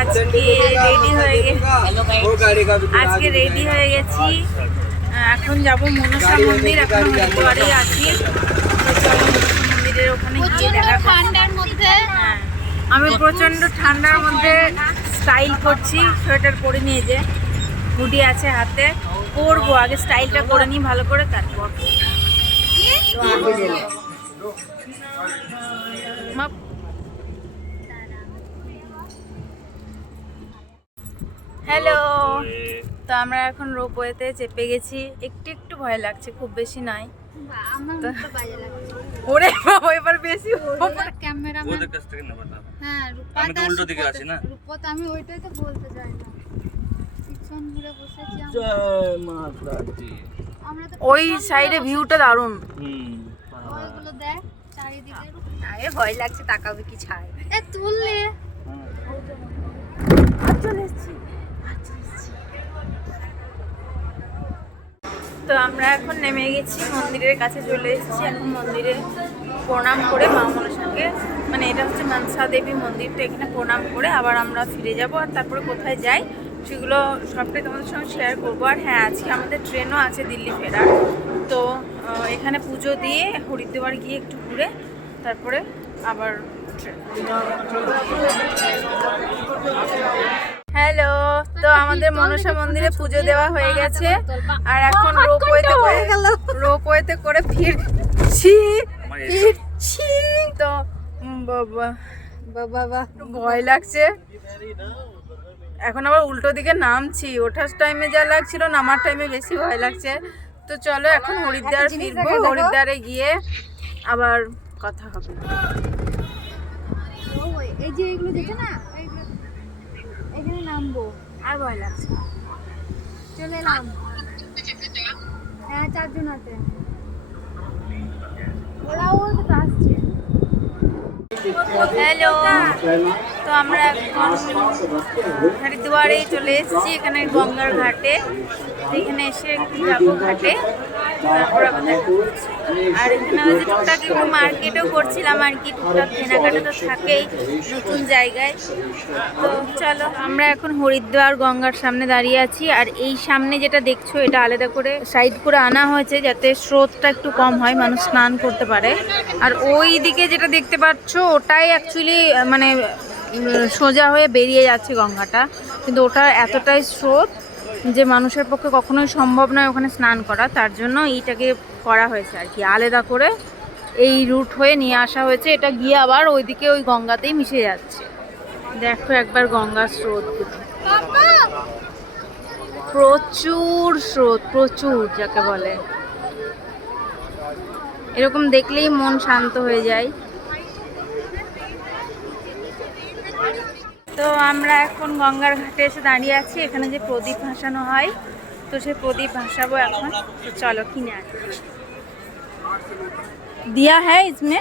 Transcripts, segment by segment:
আজকে রেডি হয়ে গেছি। আজকে রেডি হয়ে গেছি। এখন যাব মনসা মন্দির এখন হরিদ্বারেই আছি। মন্দিরের ওখানে গিয়ে দেখা ঠান্ডার মধ্যে। হ্যাঁ আমি প্রচণ্ড ঠান্ডার মধ্যে স্টাইল করছি সোয়েটার পরে নিয়ে যে হুডি আছে হাতে। করব আগে স্টাইলটা করে নিই ভালো করে তারপর। হ্যালো তো আমরা এখন রোপওয়েতে চেপে গেছি। একটু একটু ভয় লাগছে খুব বেশি নাই। ওরে বাবা এবার বেশি ক্যামেরাম্যান ওদের কাছ থেকে নেবা তাহলে। হ্যাঁ আমি তো উল্টো দিকে আছি না? রূপত আমি ওইটাই তো বলতে চাই না। পিছন ঘুরে বসেছি আমরা। জয় তো ওই সাইডে ভিউটা দারুণ। হুম। ওইগুলো দেখ চারিদিকে। আরে ভয় লাগছে তাকাবে কি ছাই। এ তুললে। তো আমরা এখন নেমে গেছি, মন্দিরের কাছে চলে এসেছি। এখন মন্দিরে প্রণাম করে মা মনসাকে মানে এটা হচ্ছে মনসা দেবী মন্দিরটা, এখানে প্রণাম করে আবার আমরা ফিরে যাব। আর তারপরে কোথায় যাই, সেগুলো সবটাই তোমাদের সঙ্গে শেয়ার করব। আর হ্যাঁ আজকে আমাদের ট্রেনও আছে দিল্লি ফেরার। তো এখানে পুজো দিয়ে হরিদ্বার গিয়ে একটু ঘুরে তারপরে আবার ট্রেন হ্যালো তো আমাদের মনসা মন্দিরে পুজো দেওয়া হয়ে গেছে। আর এখন রোপওয়েতে করে রোপওয়েতে করে ফিরছি ফিরছি। তো বাবা বাবা ভয় লাগছে। এখন আবার উল্টো দিকে নামছি। ওঠার টাইমে যা লাগছিল নামার টাইমে বেশি ভয় লাগছে। তো চলো এখন হরিদ্বার ফিরবো। হরিদ্বারে গিয়ে আবার কথা হবে। ওই এই যে এগুলো দেখে না এইগুলো এখানে নামবো, আর ভয় লাগছে চলে এলাম। হ্যাঁ চারজন আছে। ওরাও তো আসছে। হ্যালো, তো আমরা এখন হরিদ্বারে চলে এসেছি, এখানে গঙ্গার ঘাটে। এখানে এসে একটু যাব ঘাটে। আর এখানে ওই যে টুকটাক একটু মার্কেটও করছিলাম আর কি, টুকটাক কেনাকাটা তো থাকেই নতুন জায়গায়। তো চলো, আমরা এখন হরিদ্বার গঙ্গার সামনে দাঁড়িয়ে আছি আর এই সামনে যেটা দেখছ এটা আলাদা করে সাইড করে আনা হয়েছে যাতে স্রোতটা একটু কম হয়, মানুষ স্নান করতে পারে। আর ওই দিকে যেটা দেখতে পাচ্ছ ওটাই অ্যাকচুয়ালি মানে সোজা হয়ে বেরিয়ে যাচ্ছে গঙ্গাটা। কিন্তু ওটা এতটাই স্রোত যে মানুষের পক্ষে কখনোই সম্ভব নয় ওখানে স্নান করা, তার জন্য এইটাকে করা হয়েছে আর কি। আলাদা করে এই রুট হয়ে নিয়ে আসা হয়েছে। এটা গিয়ে আবার ওইদিকে ওই গঙ্গাতেই মিশে যাচ্ছে। দেখো একবার গঙ্গার স্রোত প্রচুর স্রোত, প্রচুর যাকে বলে। এরকম দেখলেই মন শান্ত হয়ে যায়। তো আমরা এখন গঙ্গার ঘাটে এসে দাঁড়িয়ে আছি। এখানে যে প্রদীপ ভাসানো হয়, তো সেই প্রদীপ ভাসাবো এখন। তো চলো, কিনে আসি দিয়া হ্যাঁ ইসমে?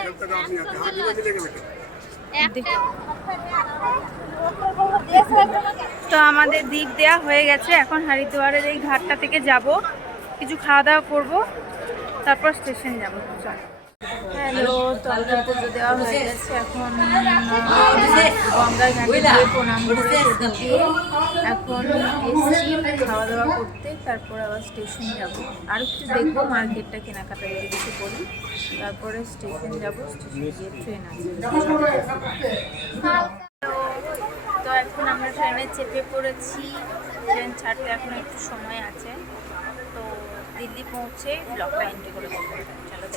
তো আমাদের দিক দেয়া হয়ে গেছে। এখন হরিদ্বারের এই ঘাটটা থেকে যাব। কিছু খাওয়া দাওয়া করব। তারপর স্টেশন যাব চল। হ্যালো তো পুজো দেওয়া হয়ে গেছে। এখন গঙ্গার ঘাটে গিয়ে প্রণাম করে দিয়ে এখন এসছি খাওয়া দাওয়া করতে তারপর আবার স্টেশন যাব। আর একটু দেখব মার্কেটটা কেনাকাটা যদি কিছু করি। তারপরে স্টেশন যাব স্টেশন গিয়ে ট্রেন আছে। তো এখন আমরা ট্রেনে চেপে পড়েছি। ট্রেন ছাড়তে এখন একটু সময় আছে। দিল্লি পৌঁছে ব্লকটা এন্ট্রি করে দেবো। চলো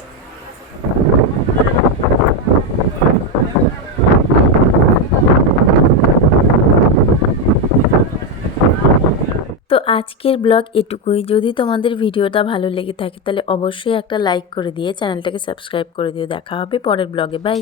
তো আজকের ব্লগ এটুকুই। যদি তোমাদের ভিডিওটা ভালো লেগে থাকে, তাহলে অবশ্যই একটা লাইক করে দিয়ে চ্যানেলটাকে সাবস্ক্রাইব করে দিও। দেখা হবে পরের ব্লগে বাই